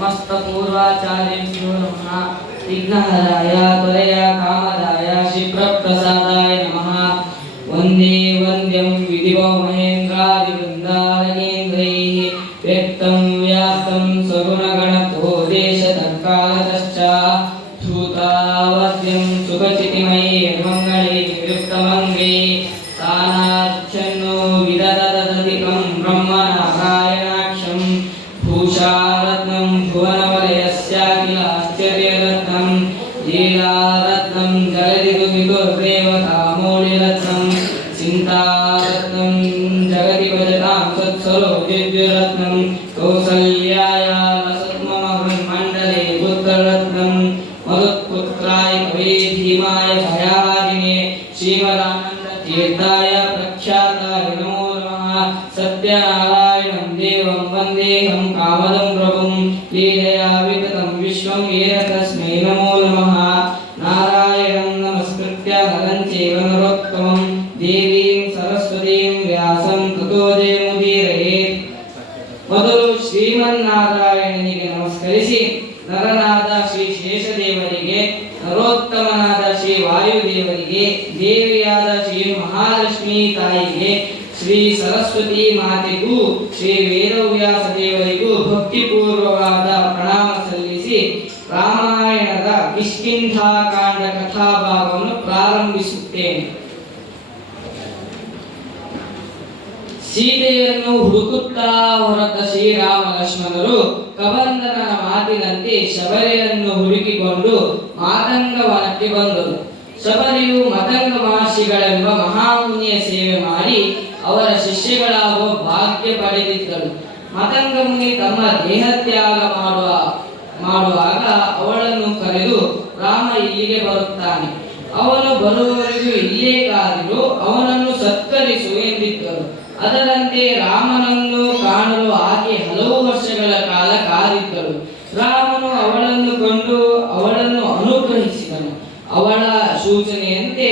समस्त पूर्वाचार्येभ्यो नमः। विघ्नहराय त्वरय कामदाय शिप्रप्रसादाय नमः। वन्दे वन्द्यं विधिवो महेन्द्रादिवृन्दारकेन्द्रैः व्यक्तं व्याप्तं स्वगुणगणतो देशतत्कालतश्च धूतावद्यं सुखचितिमये युक्तमङ्गे तानाच्छन्नो विदधदधिकं ब्रह्मनारायणाक्षं भूषारत्नं भुवनवलयस्याखिलाश्चर्यरत्नं लीलारत्नं जगदिदुहितुर्देवतामौलिरत्नं चिन्तारत्नं जगति भजतां सत्सरोजिद्युरत्नं कौसल्याया लसत्ममण्डले पुत्ररत्नं मरुत्पुत्राय कवे धीमाय भयादिने श्रीमदानन्दतीर्थाय प्रख्याताय नमो नमः। सत्यनारायणं देवं वन्देऽहं कामदं प्रभुं लीलया विततं विश्वं येन तस्मै नमो नमः। नारायणं नमस्कृत्य नरं चैव नरोत्तमं देवीं सरस्वतीं व्यासं ततो जयमुदीरयेत्। ಮೊದಲು ಶ್ರೀಮನ್ನಾರಾಯಣನಿಗೆ ನಮಸ್ಕರಿಸಿ ನರನಾದ ಶ್ರೀ ಶೇಷದೇವರಿಗೆ, ನರೋತ್ತಮನಾದ ಶ್ರೀ ವಾಯುದೇವರಿಗೆ, ದೇವಿಯಾದ ಶ್ರೀ ಮಹಾಲಕ್ಷ್ಮೀ ತಾಯಿಗೆ, ಶ್ರೀ ಸರಸ್ವತಿ ಮಾತೆಗೂ, ಶ್ರೀ ವೇದವ್ಯಾಸ ದೇವರಿಗೂ ಭಕ್ತಿಪೂರ್ವವಾದ ಪ್ರಣಾಮ ಸಲ್ಲಿಸಿ ರಾಮಾಯಣದ ಕಿಷ್ಕಿಂಧಾಕಾಂಡ ಕಥಾಭಾಗವನ್ನು ಪ್ರಾರಂಭಿಸುತ್ತೇನೆ. ಸೀತೆಯನ್ನು ಹುಡುಕುತ್ತಾ ಹೊರಟ ಶ್ರೀರಾಮ ಲಕ್ಷ್ಮಣರು ಕಬಂಧನ ಮಾತಿನಂತೆ ಶಬರಿಯನ್ನು ಹುಡುಕಿಕೊಂಡು ಮಾತಂಗ ವನಕ್ಕೆ ಬಂದರು. ಶಬರಿಯು ಮತಂಗ ಮಹರ್ಷಿಗಳೆಂಬ ಮಹಾಮುನಿಯ ಸೇವೆ ಮಾಡಿ ಅವರ ಶಿಷ್ಯಗಳಾಗುವ ಭಾಗ್ಯ ಪಡೆದಿದ್ದರು. ಮತಂಗ ಮುನಿ ತಮ್ಮ ದೇಹತ್ಯಾಗ ಮಾಡುವಾಗ ಅವಳನ್ನು ಕರೆದು ರಾಮ ಇಲ್ಲಿಗೆ ಬರುತ್ತಾನೆ, ಅವನು ಬರುವವರೆಗೂ ಇಲ್ಲೇ ಕಾದಿರು, ಅವನನ್ನು ಸತ್ಕರಿಸು ಎಂದಿದ್ದರು. ಅದರಂತೆ ರಾಮನನ್ನು ಕಾಣಲು ಆಕೆ ಹಲವು ವರ್ಷಗಳ ಕಾಲ ಕಾದಿದ್ದಳು. ರಾಮನು ಅವಳನ್ನು ಕಂಡು ಅವಳನ್ನು ಅನುಗ್ರಹಿಸಿದನು. ಅವಳ ಸೂಚನೆಯಂತೆ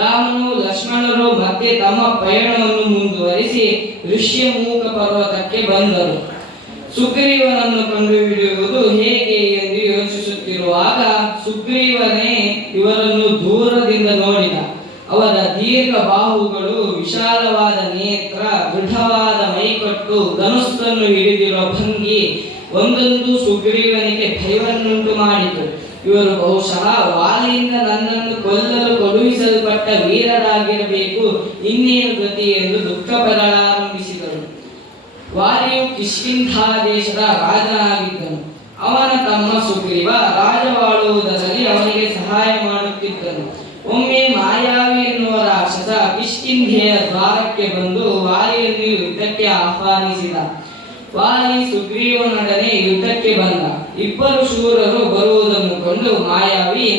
ರಾಮನು ಲಕ್ಷ್ಮಣರು ಮತ್ತೆ ತಮ್ಮ ಪಯಣವನ್ನು ಮುಂದುವರಿಸಿ ಋಷ್ಯಮೂಕ ಪರ್ವತಕ್ಕೆ ಬಂದರು. ಸುಗ್ರೀವನನ್ನು ಕಂಡುಹಿಡಿಯುವುದು ಹೇಗೆ ಎಂದು ಯೋಚಿಸುತ್ತಿರುವಾಗ ಸುಗ್ರೀವನೇ ಇವರನ್ನು ದೂರದಿಂದ ನೋಡಿದ. ಅವರ ದೀರ್ಘ ಬಾಹುಗಳು, ವಿಶಾಲವಾದ ನೇತ್ರ, ದೃಢವಾದ ಮೈಕಟ್ಟು, ಧನುಸ್ಸನ್ನು ಹಿಡಿದಿರುವ ಭಂಗಿ ಒಂದೊಂದು ಸುಗ್ರೀವನಿಗೆ ಭಯವನ್ನುಂಟು ಮಾಡಿತು. ಇವರು ಬಹುಶಃ ವಾಲಿಯಿಂದ ನನ್ನನ್ನು ಕೊಲ್ಲಲು ಕಳುಹಿಸಲ್ಪಟ್ಟ ವೀರರಾಗಿರಬೇಕು, ಇನ್ನೇನು ಗತಿ ಎಂದು ದುಃಖ ಪಡಲಾರಂಭಿಸಿದರು. ವಾಲಿಯು ಕಿಷ್ಕಿಂಧಾ ದೇಶದ ರಾಜನಾಗಿದ್ದನು. ಅವನ ತಮ್ಮ ಸುಗ್ರೀವ ರಾಜವಾಳುವುದರಲ್ಲಿ ಅವನಿಗೆ ಸಹಾಯ ಮಾಡುತ್ತಿದ್ದನು. ಒಮ್ಮೆ ಮಾಯಾವಿ ಎನ್ನುವ ರಾಕ್ಷಸ ಕಿಷ್ಕಿಂಧೆಯ ದ್ವಾರಕ್ಕೆ ಬಂದು ವಾಲಿಯನ್ನು ಯುದ್ಧಕ್ಕೆ ಆಹ್ವಾನಿಸಿದ. ವಾಲಿ ಸುಗ್ರೀವನೊಡನೆ ಯುದ್ಧಕ್ಕೆ ಬಂದ. ಇಬ್ಬರು ಶೂರರು ಬರುವುದನ್ನು ಕಂಡು ಮಾಯಾವಿ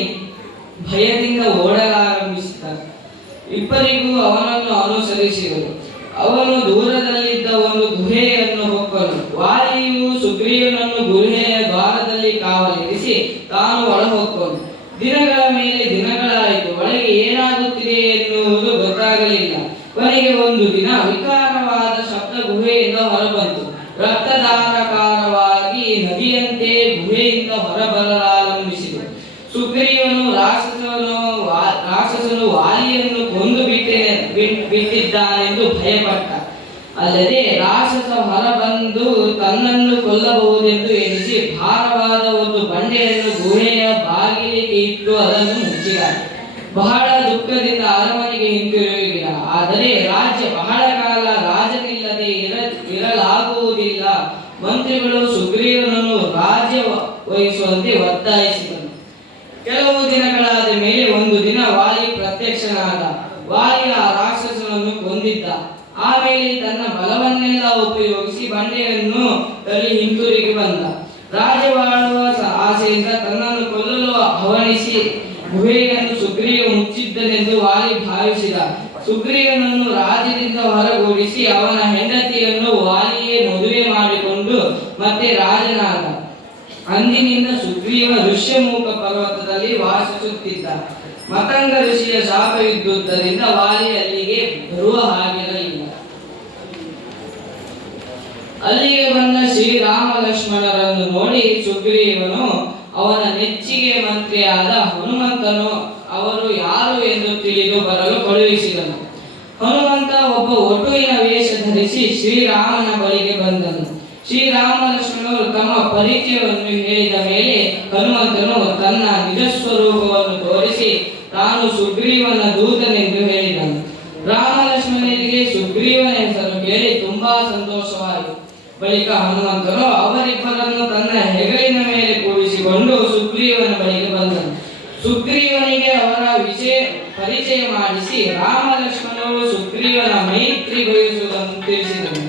ಭಯದಿಂದ ಓಡಲಾರಂಭಿಸಿದರು. ಇಬ್ಬರಿಗೂ ಅವನನ್ನು ಅನುಸರಿಸಿದರು. ಅವನು ದೂರದಲ್ಲಿದ್ದ ಒಂದು ಗುಹೆಯನ್ನು ಹೊಕ್ಕನು. ವಾಲಿಯು ಸುಗ್ರೀವನನ್ನು ಗುಹೆಯ ದ್ವಾರದಲ್ಲಿ ಕಾವಲಿರಿಸಿ ತಾನು ಒಳಹೊಕ್ಕನು. ದಿನಗಳ ಮೇಲೆ ದಿನಗಳಾಯಿತು. ಒಳಗೆ ಏನಾಗುತ್ತಿದೆ ಎನ್ನುವುದು ಗೊತ್ತಾಗಲಿಲ್ಲ. ಕೊನೆಗೆ ಒಂದು ದಿನ ವಿಕಾರವಾದ ಶಬ್ದ ಗುಹೆಯಿಂದ ಹೊರಬಂತು. ರಕ್ತಧಾರಕಾರವಾಗಿ ನದಿಯಂತೆ ಗುಹೆಯಿಂದ ಹೊರಬರಲಾರಂಭಿಸಿತು. ಸುಗ್ರೀವನು ರಾಕ್ಷಸನು ವಾಲಿಯನ್ನು ಕೊಂದು ಬಿಟ್ಟಿದ್ದಾನೆಂದು ಭಯಪಟ್ಟ. ಅಲ್ಲದೆ ರಾಕ್ಷಸ ಹೊರಬಂದು ತನ್ನನ್ನು ಕೊಲ್ಲಬಹುದೆಂದು ಎನಿಸಿ ಭಾರವಾದ ಒಂದು ಬಂಡೆಯನ್ನು ಗುಹೆಯ ಬಾಗಿಲಿಗೆ ಇಟ್ಟು ಅದನ್ನು ಮುಚ್ಚಿದ. ಬಹಳ ದುಃಖದಿಂದ ಅರಮನೆಗೆ ಹಿಂತಿರುಗಿದ. ಆದರೆ ರಾಜ್ಯ ಬಹಳ ಕಾಲ ರಾಜನಿಲ್ಲದೆ ಇರಲಾಗುವುದಿಲ್ಲ. ಮಂತ್ರಿಗಳು ಸುಗ್ರೀವನನ್ನು ರಾಜ್ಯ ವಹಿಸುವಂತೆ ಒತ್ತಾಯಿಸಿದರು. ಕೆಲವು ದಿನಗಳಾದ ಮೇಲೆ ಒಂದು ದಿನ ವಾಲಿ ಪ್ರತ್ಯಕ್ಷನಾದ. ವಾಲಿ ಆ ರಾಕ್ಷಸನನ್ನು ಕೊಂದಿದ್ದ. ಆಮೇಲೆ ತನ್ನ ಬಲವನ್ನೆಲ್ಲ ಉಪಯೋಗಿಸಿ ಬಂಡೆಯನ್ನು ತಳ್ಳಿ ಹಿಂತಿರುಗಿ ಬಂದ. ರಾಜವಾಳುವ ಆಸೆಯಿಂದ ತನ್ನನ್ನು ಕೊಲ್ಲಲು ಹವಣಿಸಿ ಗುಹೆಯನ್ನು ಸುಗ್ರೀವ ಮುಚ್ಚಿದ್ದನೆಂದು ವಾಲಿ ಭಾವಿಸಿದ. ಸುಗ್ರೀವನನ್ನು ರಾಜ್ಯದಿಂದ ಹೊರಗೂಡಿಸಿ ಅವನ ಹೆಂಡತಿಯನ್ನು ವಾಲಿಯೇ ಮದುವೆ ಮಾಡಿಕೊಂಡು ಮತ್ತೆ ರಾಜನಾದ. ಅಂದಿನಿಂದ ಸುಗ್ರೀವ ಋಷ್ಯಮೂಕ ಪರ್ವತದಲ್ಲಿ ವಾಸಿಸುತ್ತಿದ್ದ. ಮತಂಗ ಋಷಿಯ ಶಾಪವಿದ್ದುದರಿಂದ ವಾಲಿ ಅಲ್ಲಿಗೆ ಬರುವ ಹಾಗಿರಲಿಲ್ಲ. ಅಲ್ಲಿಗೆ ಬಂದ ಶ್ರೀ ರಾಮ ಲಕ್ಷ್ಮಣರನ್ನು ನೋಡಿ ಸುಗ್ರೀವನು ಅವನ ನೆಚ್ಚಿಗೆ ಮಂತ್ರಿಯಾದ ಹನುಮಂತನು ಅವರು ಯಾರು ಎಂದು ತಿಳಿದು ಬರಲು ಕಳುಹಿಸಿದನು. ಹನುಮಂತ ಒಬ್ಬ ವಟುವಿನ ವೇಷ ಧರಿಸಿ ಶ್ರೀರಾಮನ ಬಳಿಗೆ ಬಂದನು. ಶ್ರೀರಾಮ ಲಕ್ಷ್ಮಣರು ತಮ್ಮ ಪರಿಚಯವನ್ನು ಹೇಳಿದ ಮೇಲೆ ಹನುಮಂತನು ತನ್ನ ನಿಜ ಸ್ವರೂಪವನ್ನು ತೋರಿಸಿ ತಾನು ಸುಗ್ರೀವನ ದೂತನೆಂದು ಹೇಳಿದನು. ರಾಮ ಲಕ್ಷ್ಮಣರಿಗೆ ಸುಗ್ರೀವನ ಹೆಸರು ಕೇಳಿ ತುಂಬಾ ಸಂತೋಷವಾಯಿತು. ಬಳಿಕ ಹನುಮಂತನು ಅವರಿಬ್ಬರನ್ನು ತನ್ನ ಹೆಗಲಿನ ಮೇಲೆ ಕೂರಿಸಿಕೊಂಡು ಸುಗ್ರೀವನ ಬಳಿಗೆ ಬಂದನು. ಸುಗ್ರೀವನಿಗೆ ಅವರ ಪರಿಚಯ ಮಾಡಿಸಿ ರಾಮ ಲಕ್ಷ್ಮಣರು ಸುಗ್ರೀವನ ಮೈತ್ರಿ ಬಯಸುವುದನ್ನು ತಿಳಿಸಿದನು.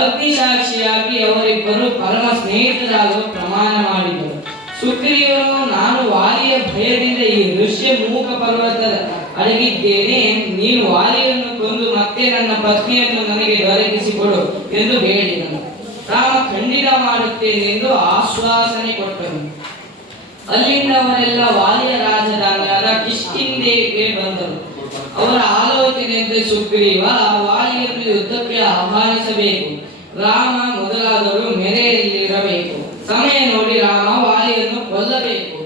ಅಗ್ನಿಸಾಕ್ಷಿಯಾಗಿ ಅವರಿಬ್ಬರು ಪರಮ ಸ್ನೇಹಿತರಾಗಲು ಪ್ರಮಾಣ ಮಾಡಿದರು. ಸುಗ್ರೀವನು, ನಾನು ವಾಲಿಯ ಭಯದಿಂದ ಈ ಋಷ್ಯ ಮೂಕ ಪರ್ವತದ ಅಡಗಿದ್ದೇನೆ. ನೀನು ವಾಲಿಯನ್ನು ಕೊಂದು ಮತ್ತೆ ನನ್ನ ಪತ್ನಿಯನ್ನು ನನಗೆ ದೊರಕಿಸಿಕೊಡು ಎಂದು ಹೇಳಿದನು. ರಾಮ ಖಂಡಿತ ಮಾಡುತ್ತೇನೆಂದು ಆಶ್ವಾಸನೆ ಕೊಟ್ಟನು. ಅಲ್ಲಿಂದ ಅವರೆಲ್ಲ ವಾಲಿಯ ರಾಜಧಾನಿಯಾದ ಕಿಷ್ಕಿಂಧೆಗೆ ಬಂದರು. ಅವರ ಆಲೋಚನೆಯಂತೆ ಸುಗ್ರೀವ ವಾಲಿಯನ್ನು ಯುದ್ಧಕ್ಕೆ ಆಹ್ವಾನಿಸಬೇಕು. ರಾಮ ಮೊದಲಾದವರು ಮೆರೆಯಲ್ಲಿರಬೇಕು. ಸಮಯ ನೋಡಿ ರಾಮ ವಾಲಿಯನ್ನು ಕೊಲ್ಲಬೇಕು.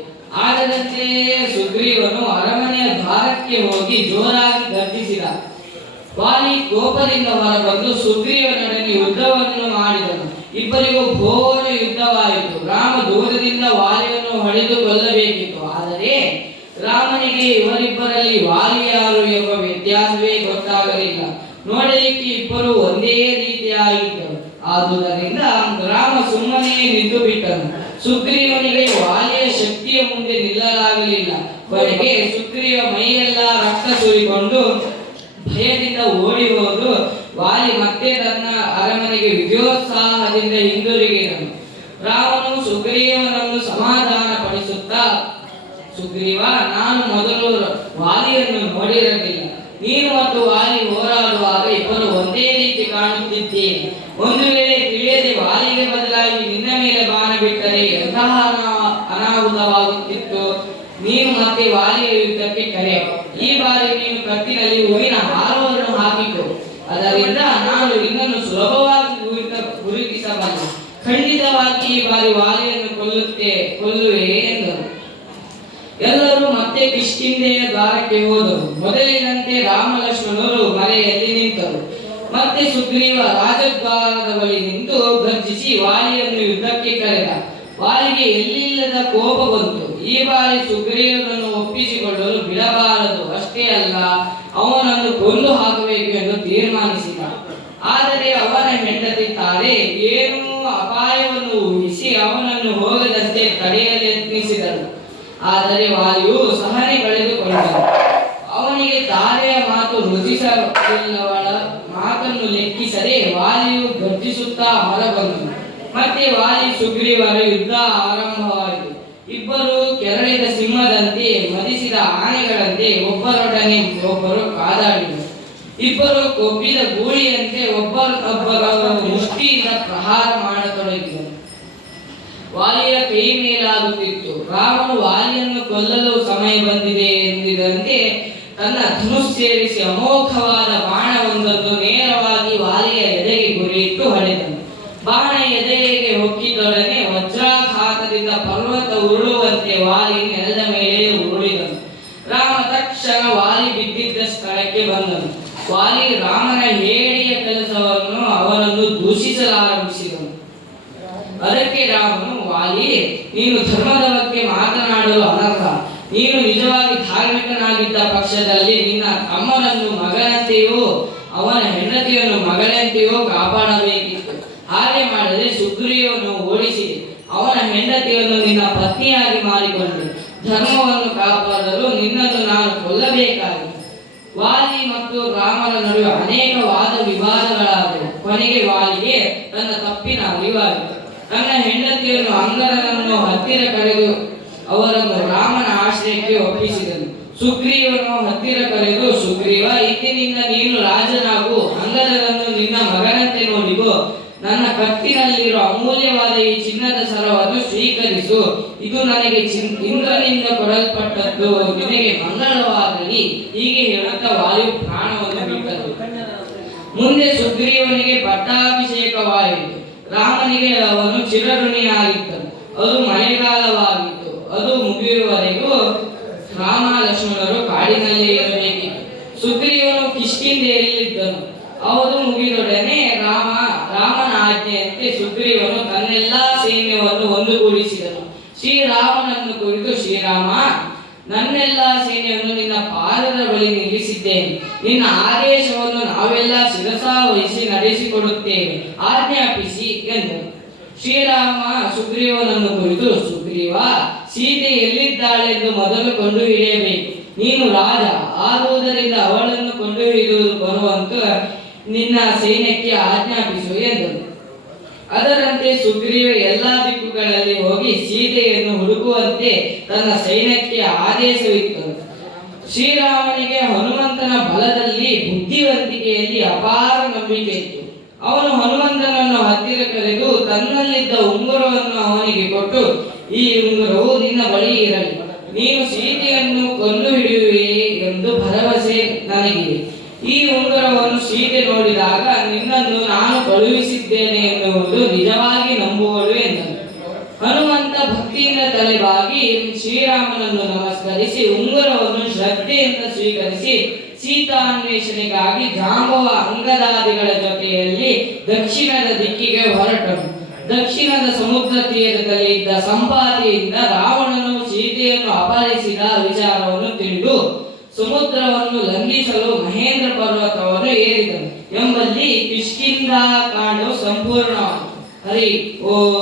ಆಗದಂತೆ ಸುಗ್ರೀವನು ಅರಮನೆಯ ದ್ವಾರಕ್ಕೆ ಹೋಗಿ ಜೋರಾಗಿ ಗರ್ಜಿಸಿದ. ವಾಲಿ ಕೋಪದಿಂದ ಹೊರಬಂದು ಸುಗ್ರೀವನೊಡನೆ ಯುದ್ಧವನ್ನು ಮಾಡಿದನು. ಇಬ್ಬರಿಗೂ ಘೋರ ಯುದ್ಧವಾಯಿತು. ರಾಮ ದೂರದಿಂದ ವಾಲಿಯನ್ನು ಹೊಡೆದು ಕೊಲ್ಲಬೇಕಿತ್ತು. ಆದರೆ ರಾಮನಿಗೆ ಇವರಿಬ್ಬರಲ್ಲಿ ವಾಲಿ ಯಾರು ಎಂಬ ವ್ಯತ್ಯಾಸವೇ ಗೊತ್ತಾಗಲಿಲ್ಲ. ನೋಡಲಿಕ್ಕೆ ಇಬ್ಬರು ಒಂದೇ ರೀತಿಯಾಗಿದ್ದರು. ಆದುದರಿಂದ ರಾಮ ಸುಮ್ಮನೆ ನಿಂತು ಬಿಟ್ಟನು. ಸುಗ್ರೀವನಿಗೆ ವಾಲಿಯ ಶಕ್ತಿಯ ಮುಂದೆ ನಿಲ್ಲಲಾಗಲಿಲ್ಲ. ಕೊನೆಗೆ ಸುಗ್ರೀವ ಮೈಯೆಲ್ಲ ರಕ್ತ ಸುರಿಕೊಂಡು ಭಯದಿಂದ ಓಡಿ ಹೋದು ವಾಲಿ ಮತ್ತೆ ತನ್ನ ಅರಮನೆಗೆ ವಿಜಯೋತ್ಸಾಹದಿಂದ ಹಿಂದಿರುಗಿದನು. ರಾಮನು ಸುಗ್ರೀವನನ್ನು ಸಮಾಧಾನ ಪಡಿಸುತ್ತಾ, ಸುಗ್ರೀವ, ನಾನು ಮೊದಲು ವಾಲಿಯನ್ನು ನೋಡಿರಲಿಲ್ಲ. ನೀನು ಮತ್ತು ವಾಲಿ ಹೋರಾಡುವಾಗ ಇಬ್ಬರು ಒಂದೇ ರೀತಿ ಕಾಣುತ್ತಿದ್ದೇನೆ. ಒಂದು ವೇಳೆ ತಿಳಿಯದೆ ವಾಲಿಗೆ ಬದಲಾಗಿ ನಿನ್ನ ಮೇಲೆ ಬಾಣ ಬಿಟ್ಟರೆ ಎಂತಹ ಅನಾಹುತವಾಗುತ್ತಿತ್ತು. ನೀನು ಮತ್ತೆ ವಾಲಿಯ ಯುದ್ಧಕ್ಕೆ ಕರೆ. ಈ ಬಾರಿ ನೀನು ಕತ್ತಿನಲ್ಲಿ ಹೂವಿನ ಹಾರವನ್ನು ಹಾಕಿಕೊ. ಅದರಿಂದ ನಾನು ನಿನ್ನನ್ನು ಸುಲಭವಾಗಿ ಗುರುತಿಸಬಲ್ಲೆ. ಖಂಡಿತವಾಗಿ ಈ ಬಾರಿ ವಾಲಿಯನ್ನು ಕೊಲ್ಲುವೆ ಎಂದರು. ಎಲ್ಲರೂ ಮತ್ತೆ ಕಿಷ್ಕಿಂಧೆಯ ದ್ವಾರಕ್ಕೆ ಹೋದರು. ಮೊದಲಿನಂತೆ ರಾಮ ಲಕ್ಷ್ಮಣರು ಮರೆಯಲ್ಲಿ ನಿಂತರು. ಮತ್ತೆ ಸುಗ್ರೀವ ರಾಜದ್ವಾರದ ಬಳಿ ನಿಂತು ಗರ್ಜಿಸಿ ವಾಲಿಯನ್ನು ಯುದ್ಧಕ್ಕೆ ಕರೆದ. ವಾಲಿಗೆ ಎಲ್ಲಿಲ್ಲದ ಕೋಪ ಬಂತು. ಈ ಬಾರಿ ಸುಗ್ರೀವನನ್ನು ಒಪ್ಪಿಸಿಕೊಳ್ಳಲು ಬಿಡಬಾರದು. ಅಷ್ಟೇ ಅಲ್ಲ, ಅವನನ್ನು ಕೊಂದು ಹಾಕಬೇಕು ಎಂದು ತೀರ್ಮಾನಿಸಿದ. ಆದರೆ ಅವನ ಹೆಂಡತಿ ತಾರೆ ಏನೂ ಅಪಾಯವನ್ನು ಊಹಿಸಿ ಅವನನ್ನು ಹೋಗದಂತೆ ತಡೆಯಲು ಯತ್ನಿಸಿದಳು. ಆದರೆ ವಾಲಿಯು ಸಹನೆ ಕಳೆದುಕೊಂಡನು. ಅವನಿಗೆ ತಾರೆಯ ಮಾತು ರುಚಿಸಲಿಲ್ಲವಳ ಮಾತನ್ನು ಲೆಕ್ಕಿಸದೆ ವಾಲಿಯು ಗರ್ಜಿಸುತ್ತಾ ಹೊರಬಂದನು. ಮತ್ತೆ ವಾಲಿ ಸುಗ್ರೀವರ ಯುದ್ಧ ಆರಂಭವಾಯಿತು. ಇಬ್ಬರು ಕೆರಳಿದ ಸಿಂಹದಂತೆ, ಮದಿಸಿದ ಆನೆಗಳಂತೆ ಒಬ್ಬರೊಡನೆ ಒಬ್ಬರು ಕಾದಾಡಿದರು. ಇಬ್ಬರು ಕೊಬ್ಬಿದ ಗೂಳಿಯಂತೆ ಒಬ್ಬರೊಬ್ಬರ ಮುಷ್ಟಿಯಿಂದ ಪ್ರಹಾರ ಮಾಡತೊಡಗಿದರು. ವಾಲಿಯ ಕೈ ಮೇಲಾಗುತ್ತಿತ್ತು. ರಾಮನು ವಾಲಿಯನ್ನು ಕೊಲ್ಲಲು ಸಮಯ ಬಂದಿದೆ ಎಂದಿದಂತೆ ತನ್ನ ಧನುಸ್ಸೇರಿಸಿ ಅಮೋಘವಾದ ಬಾಣವೊಂದನ್ನು ನೇರವಾಗಿ ವಾಲಿಯ ಎದೆಗೆ ಗುರಿಯಿಟ್ಟು ಹೊಡೆದನು. ಬಾಣ ಎದೆಗೆ ಹೊಕ್ಕಿದೊಡನೆ ವಜ್ರಾಘಾತದಿಂದ ಪರ್ವತ ಉರುಳುವಂತೆ ವಾಲಿ ನೆಲದ ಮೇಲೆ ಉರುಳಿದನು. ರಾಮ ತಕ್ಷಣ ವಾಲಿ ಬಿದ್ದಿದ್ದ ಸ್ಥಳಕ್ಕೆ ಬಂದನು. ವಾಲಿ ರಾಮನ ಹೇಡಿಯ ಕೆಲಸವನ್ನು ಅವನನ್ನು ದೂಷಿಸಲಾರಂಭಿಸಿದನು. ಅದಕ್ಕೆ ರಾಮನು, ವಾಲಿ, ನೀನು ಧರ್ಮದ ಬಗ್ಗೆ ಮಾತನಾಡಲು ಅನರ್ಹ. ನೀನು ನಿಜವಾಗಿ ಧಾರ್ಮಿಕನಾಗಿದ್ದ ಪಕ್ಷದಲ್ಲಿ ನಿನ್ನ ತಮ್ಮನನ್ನು ಮಗನಂತೆಯೋ ಅವನ ಹೆಂಡತಿಯನ್ನು ಮಗಳಂತೆಯೋ ಕಾಪಾಡಬೇಕಿತ್ತು. ಹಾಗೆ ಮಾಡದೆ ಸುಗ್ರೀವನು ಓಡಿಸಿದೆ. ಅವನ ಹೆಂಡತಿಯನ್ನು ನಿನ್ನ ಪತ್ನಿಯಾಗಿ ಮಾಡಿಕೊಂಡೆ. ಧರ್ಮವನ್ನು ಕಾಪಾಡಲು ನಿನ್ನನ್ನು ನಾನು ಕೊಲ್ಲಬೇಕಾಗಿತ್ತು. ವಾಲಿ ಮತ್ತು ರಾಮನ ನಡುವೆ ಅನೇಕ ವಾದ ವಿವಾದಗಳಾದವು. ಕೊನೆಗೆ ವಾಲಿಗೆ ತನ್ನ ತಪ್ಪಿನ ಅರಿವಾಯಿತು. ತನ್ನ ಹೆಂಡತಿಯನ್ನು ಅಂಗದನನ್ನು ಹತ್ತಿರ ಕರೆದು ಅವರನ್ನು ರಾಮನ ಆಶ್ರಯಕ್ಕೆ ಒಪ್ಪಿಸಿದನು. ಸುಗ್ರೀವನು ಹತ್ತಿರ ಕರೆದು, ಸುಗ್ರೀವ, ಇಂದಿನಿಂದ ನೀನು ರಾಜನಾಗು. ಅಂಗದನನ್ನು ನಿನ್ನ ಮಗನಂತೆ ನೋಡಿಕೋ. ನನ್ನ ಕತ್ತಿನಲ್ಲಿರುವ ಅಮೂಲ್ಯವಾದ ಈ ಚಿನ್ನದ ಸರವನ್ನು ಸ್ವೀಕರಿಸು. ಇದು ನನಗೆ ಇಂದ್ರನಿಂದ ಕೊಡಲ್ಪಟ್ಟದ್ದು. ನಿನಗೆ ಮಂಗಳವಾಗಲಿ. ಹೀಗೆ ಹೇಳುತ್ತಾ ವಾಯು ಪ್ರಾಣವನ್ನು ಬಿಟ್ಟರು. ಮುಂದೆ ಸುಗ್ರೀವನಿಗೆ ಪಟ್ಟಾಭಿಷೇಕವಾಯಿತು. ರಾಮನಿಗೆ ಅವನು ಚಿರಋಣಿಯಾಗಿದ್ದನು. ಅದು ಮಳೆಗಾಲವಾಗಿತ್ತು. ಅದು ಮುಗಿಯುವವರೆಗೂ ರಾಮ ಲಕ್ಷ್ಮಣರು ಕಾಡಿನಲ್ಲೇ ಇರಬೇಕಿತ್ತು. ಸುಗ್ರೀವನು ಕಿಷ್ಕಿಂಧೆಯಲ್ಲಿದ್ದನು. ಅವರು ಮುಗಿದೊಡನೆ ರಾಮನ ಆಜ್ಞೆಯಂತೆ ಸುಗ್ರೀವನು ತನ್ನೆಲ್ಲಾ ಸೈನ್ಯವನ್ನು ಒಂದುಗೂಡಿಸಿದನು. ಶ್ರೀರಾಮನನ್ನು ಕುರಿತು, ಶ್ರೀರಾಮ, ನನ್ನೆಲ್ಲಾ ಸೈನ್ಯವನ್ನು ನಿನ್ನ ಪಾದದ ಬಳಿ ನಿಲ್ಲಿಸಿದ್ದೇನೆ. ನಿನ್ನ ಆದೇಶವನ್ನು ನಾವೆಲ್ಲ ಶಿರಸಾವಹಿಸಿ ನಡೆಸಿಕೊಡುತ್ತೇವೆ, ಆಜ್ಞಾಪಿಸಿ ಎಂದನು. ಶ್ರೀರಾಮ ಸುಗ್ರೀವನನ್ನು ಕುರಿತು, ಸುಗ್ರೀವ, ಸೀತೆ ಎಲ್ಲಿದ್ದಾಳೆಂದು ಮೊದಲು ಕಂಡುಹಿಡಿಯಬೇಕು. ನೀನು ರಾಜ, ಆದುದರಿಂದ ಅವಳನ್ನು ಕಂಡುಹಿಡಿಯುವುದು ಬರುವಂತ ನಿನ್ನ ಸೈನ್ಯಕ್ಕೆ ಆಜ್ಞಾಪಿಸು ಎಂದನು. ಅದರಂತೆ ಸುಗ್ರೀವ ಎಲ್ಲಾ ದಿಕ್ಕುಗಳಲ್ಲಿ ಹೋಗಿ ಸೀತೆಯನ್ನು ಹುಡುಕುವಂತೆ ತನ್ನ ಸೈನ್ಯಕ್ಕೆ ಆದೇಶವಿತ್ತನು. ಶ್ರೀರಾಮನಿಗೆ ಹನುಮಂತನ ಬಲದಲ್ಲಿ, ಬುದ್ಧಿವಂತಿಕೆಯಲ್ಲಿ ಅಪಾರ ನಂಬಿಕೆ ಇತ್ತು. ಅವನು ಹನುಮಂತನನ್ನು ಹತ್ತಿರ ಕರೆದು ತನ್ನಲ್ಲಿದ್ದ ಉಂಗುರವನ್ನು ಅವನಿಗೆ ಕೊಟ್ಟು, ಈ ಉಂಗುರವು ನಿನ್ನ ಬಳಿ ಇರಲಿ. ನೀನು ಸೀತೆಯನ್ನು ಕೊಂದು ಹಿಡಿಯುವೆ ಎಂದು ಭರವಸೆ ನನಗಿದೆ. ಈ ಉಂಗುರವನ್ನು ಸೀತೆ ನೋಡಿದಾಗ ನಿನ್ನನ್ನು ನಾನು ಕಳುಹಿಸಿದ್ದೇನೆ ಎನ್ನುವುದು ನಿಜವಾಗಿ ನಂಬುವಳು ಎಂದನು. ಹನುಮಂತ ಭಕ್ತಿಯಿಂದ ತಲೆಬಾಗಿ ಶ್ರೀರಾಮನನ್ನು ನಮಸ್ಕರಿಸಿ ಉಂಗುರವನ್ನು ಶ್ರದ್ಧೆಯಿಂದ ಸ್ವೀಕರಿಸಿ ಸೀತಾನ್ವೇಷಣೆಗಾಗಿ ಜಾಂಬವ ಅಂಗದಾದಿಗಳ ಜೊತೆಯಲ್ಲಿ ದಕ್ಷಿಣದ ದಿಕ್ಕಿಗೆ ಹೊರಟನು. ದಕ್ಷಿಣದ ಸಮುದ್ರ ತೀರದಲ್ಲಿ ಇದ್ದ ಸಂಪಾತಿಯಿಂದ ರಾವಣನು ಸೀತೆಯನ್ನು ಅಪಹರಿಸಿದ ವಿಚಾರವನ್ನು ತಿಳಿದು ಸಮುದ್ರವನ್ನು ಲಂಘಿಸಲು ಮಹೇಂದ್ರ ಪರ್ವತವನ್ನು ಏರಿದನು ಎಂಬಲ್ಲಿ ಕಿಷ್ಕಿಂಧ ಕಾಂಡವು ಸಂಪೂರ್ಣವಾಯಿತು. ಹರಿ ಓಂ.